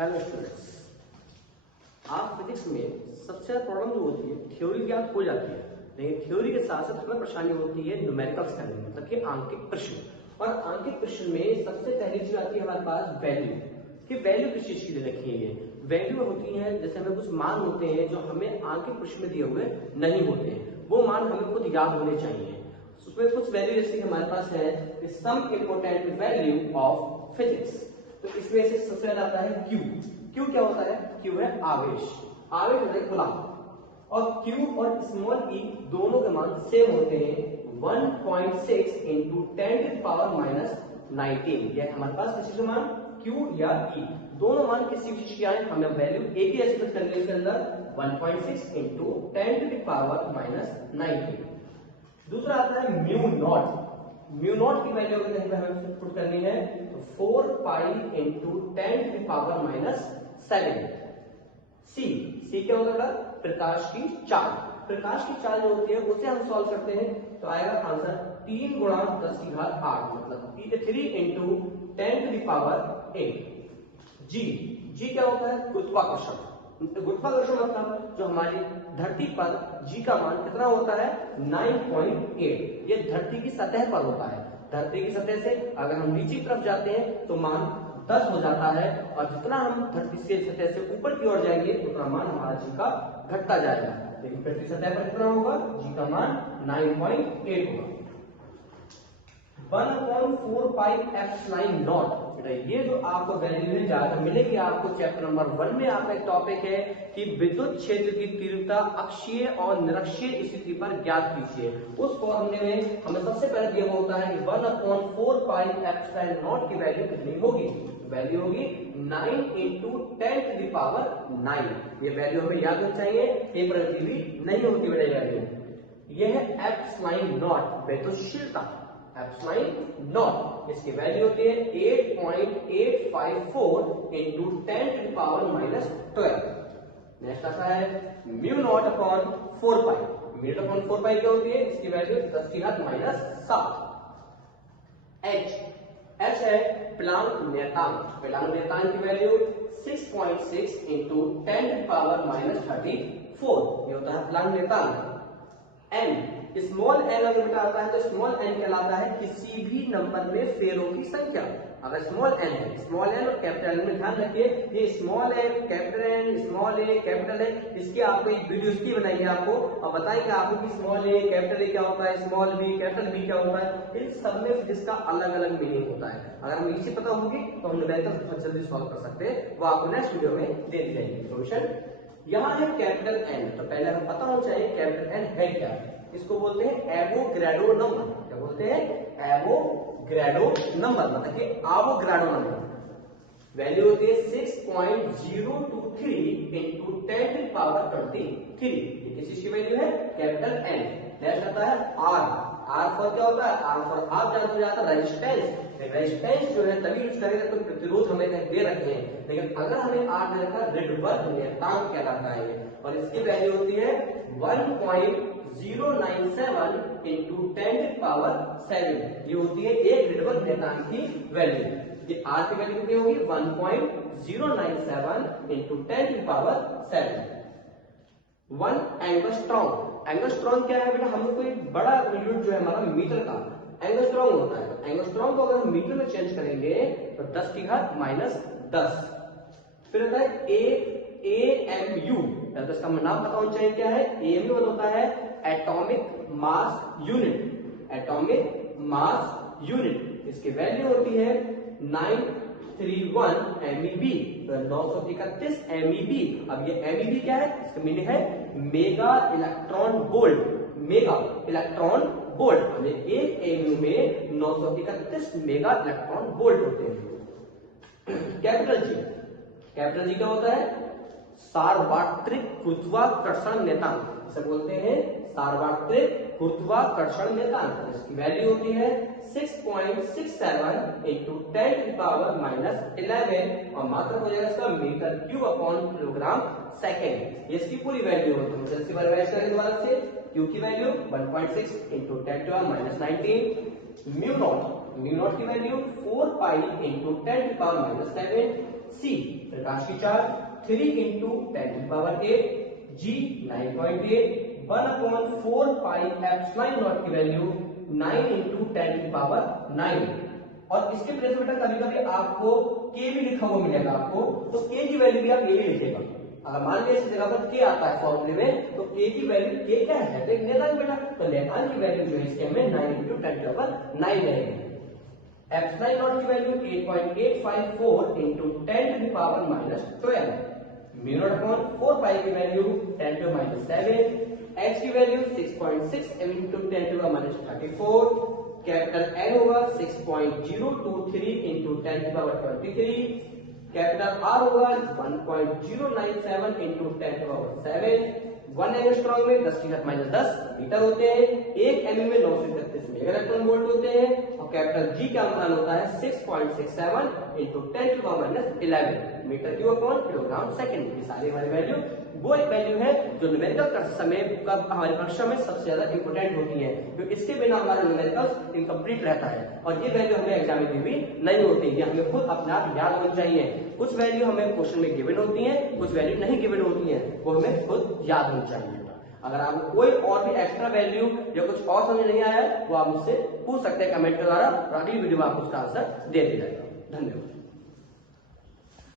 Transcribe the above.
Hello students, आप physics में सबसे ज्यादा प्रॉब्लम जो होती है थ्योरी ज्ञात हो जाती है, लेकिन थ्योरी के साथ साथ हमें परेशानी होती है न्यूमेरिकल्स करने में, मतलब कि आंकिक प्रश्न। और आंकिक प्रश्न में सबसे पहली चीज आती है हमारे पास वैल्यू, कि वैल्यू किस चीज के लिए रखी है। ये वैल्यू होती है जैसे हमें कुछ मान होते हैं जो हमें आंकिक प्रश्न में दिए हुए नहीं होते हैं, वो मान हमें खुद याद होने चाहिए। उसमें कुछ वैल्यू जैसे हमारे पास है some important value of physics. तो इसमें से सबसे पहले आता है क्यू। क्यू क्या होता है? क्यू है आवेश। आवेश होता है गुलाम। और क्यू और स्मॉल ई दोनों के मान सेम होते हैं 1.6 इंटू 10⁻⁻19। यह हमारे पास किसी का मान क्यू या ई, दोनों मान किसी चीज के आए, हमें वैल्यू एक ही ऐसे कर लेंगे इसके अंदर 1.6 इंटू 10⁻⁻19। दूसरा आता है म्यू नॉट। म्यू नॉट की वैल्यू अगर कहीं पे हमें पुट करनी है तो 4 पाई इंटू 10⁻⁻7। सी क्या होता है? प्रकाश की चाल। प्रकाश की चाल जो होती है उसे हम सॉल्व करते हैं तो आएगा आंसर 3 गुणा 10⁸, मतलब 3 इंटू 10⁸। जी क्या होता है? गुरुत्वाकर्षण। गुरुत्वाकर्षण मतलब जो हमारी धरती पर जी का मान कितना होता है? 9.8। ये धरती की सतह पर होता है। धरती की सतह से अगर हम नीचे की तरफ जाते हैं तो मान 10 हो जाता है, और जितना हम धरती से सतह से ऊपर की ओर जाएंगे उतना मान हमारा जी का घटता जाएगा। लेकिन पृथ्वी सतह पर कितना होगा? जी का मान 9.8 होगा। 1/4 पाई एप्सिलॉन नॉट। ये जो आपको वैल्यू है ज्यादा मिलेगी आपको चैप्टर नंबर 1 में। आपका एक टॉपिक है कि विद्युत क्षेत्र की तीव्रता अक्षीय और निरक्षीय स्थिति पर ज्ञात कीजिए। उस फॉर्मूले में हमें सबसे पहले दिया होता है कि 1/4 पाई एप्सिलॉन नॉट की वैल्यू कितनी होगी? वैल्यू होगी 9 इंटू 10⁹। ये वैल्यू हमें याद होनी चाहिए, पेपर में भी नहीं होती बेटा वैल्यू। यह है एप्सिलॉन नॉट, विद्युतशीलता एप्सिलॉन नॉट। इसकी वैल्यू होती है 8.854 इंटू 10⁻⁻12। नेक्स्ट आता है म्यू नॉट अपॉन 4 पाई। म्यू नॉट अपॉन 4 पाई क्या होती है? इसकी वैल्यू 10⁻⁷। एच है प्लांक नियतांक। प्लांक नियतांक की वैल्यू 6.6 इंटू 10⁻34। ये होता है प्लांक नियतांक। एन, स्मॉल एन अगर बेटा आता है तो स्मॉल एन कहलाता है किसी भी नंबर में फेरों की संख्या। अगर स्मॉल एन है, स्मॉल एन और कैपिटल एन में ध्यान रखिए, ये small n, capital n, small a, capital a, इसकी आपको एक वीडियो इसकी बनाई है आपको, और बताएंगे आपको कि स्मॉल ए, कैपिटल ए क्या होता है, स्मॉल बी, कैपिटल बी क्या होता है। इन सब में जिसका अलग अलग मीनिंग होता है। अगर हमें इसी पता होगी तो हम न्यूमेरिकल बहुत जल्दी सॉल्व कर सकते हैं, वो आपको नेक्स्ट वीडियो में दे दी जाएगी सॉल्यूशन। यहाँ है कैपिटल एन, तो पहले हमें पता होना चाहिए कैपिटल एन है क्या। इसको बोलते हैं एवोग्रेडो नंबर। क्या बोलते हैं? एवोग्रेडो नंबर, मतलब कि एवोग्रेडो नंबर। वैल्यू होती है 6.023 इंटू 10⁻23। ये किस चीज की वैल्यू है? Capital N. नेक्स्ट आता है आर। आर फॉर क्या होता है? आर फॉर आप जानते हो जाता है रेजिस्टेंस। रेजिस्टेंस जो है तभी यूज करेंगे तो प्रतिरोध हमें दे रखे हैं, लेकिन अगर हमें आर दे रखा रिडवर्ग नियतांक कहलाता है, और इसकी वैल्यू होती है 1.097 इंटू 10⁻7। ये होती है एक रिडवर्ग नियतांक की वैल्यू। ये आर की वैल्यू कितनी होगी? 1.097 इंटू 10⁻7। 1 एंगस्ट्रॉम। एंगस्ट्रॉम क्या है बेटा? हम कोई बड़ा यूनिट जो है हमारा मीटर का एंगस्ट्रॉम होता है। तो एंगस्ट्रॉम को अगर हम मीटर में चेंज करेंगे तो 10⁻⁻10। फिर होता है AMU, तो इसका नाम पता होना चाहिए क्या है? AMU होता है atomic mass unit. Atomic mass unit, इसकी वैल्यू होती है 931 MeV, तो 931 MeV। अब ये MeV क्या है? इसका मीनिंग है mega electron volt. Mega electron volt, एक AMU में 931 मेगा इलेक्ट्रॉन वोल्ट होते हैं। Capital G. कैपिटल जी क्या होता है? सार्वत्रिक गुरुत्वाकर्षण नियतांक। इसे बोलते हैं सार्वत्रिक गुरुत्वाकर्षण नियतांक। इसकी वैल्यू होती है 6.67 इंटू 10⁻⁻11, और मात्रक हो जाएगा इसका metre cube upon kilogram second. ये इसकी पूरी वैल्यू होती है। इसकी रिवाइज करें दोबारा से। क्यू की वैल्यू 1.6 इंटू 10⁻⁻19। म्यू नॉट की वैल्यू 4 पाई इंटू 10⁻⁷। सी प्रकाश की charge 3 into 10⁸, G 9.8, 1/4 pi epsilon not की वैल्यू 9 into 10⁹। और इसके प्लेस में कभी कभी आपको K भी लिखा हुआ मिलेगा आपको, तो K की वैल्यू भी आप ये भी लिखेगा। अगर मान लिया इस जगह पर K आता है फॉर्मूले में, तो K की वैल्यू K क्या है, तो एक लेखन बेटा, तो लेखन की वैल्यू जो है इसके हमें 9 into 10⁹ रहेगी। एप्सिलॉन नॉट की value 8.854 into 10⁻⁻12, mu naught upon 4 पाई की वैल्यू 10⁻7, x की वैल्यू 6.6 into 10⁻34, कैपिटल N होगा 6.023 into 10⁻23, कैपिटल R होगा 1.097 into 10⁻7। 1 एंगस्ट्रॉम में 10⁻10 मीटर होते हैं, 1 एमएम में 931 मेगा इलेक्ट्रॉन वोल्ट होते हैं, और कैपिटल G का मान होता है 6.67 into 10⁻11 metre cube upon kilogram second. ये सारी हमारी वैल्यू वो एक वैल्यू है जो न्यूमेरिकल कर समय का हमारी परीक्षा में सबसे ज्यादा इंपोर्टेंट होती है, क्योंकि इसके बिना हमारा न्यूमेरिकल इनकम्प्लीट रहता है, और ये वैल्यू हमें एग्जाम में भी नहीं होती है, हमें खुद अपने आप याद होनी चाहिए। कुछ वैल्यू हमें क्वेश्चन में गिवन होती है, कुछ वैल्यू नहीं गिवन होती है, वो हमें खुद याद होनी चाहिए। अगर आपको कोई और भी एक्स्ट्रा वैल्यू या कुछ और समझ नहीं आया है, वो आप मुझसे पूछ सकते हैं कमेंट के द्वारा, और अगली वीडियो में आपको उसका आंसर दे दिया जाएगा। धन्यवाद।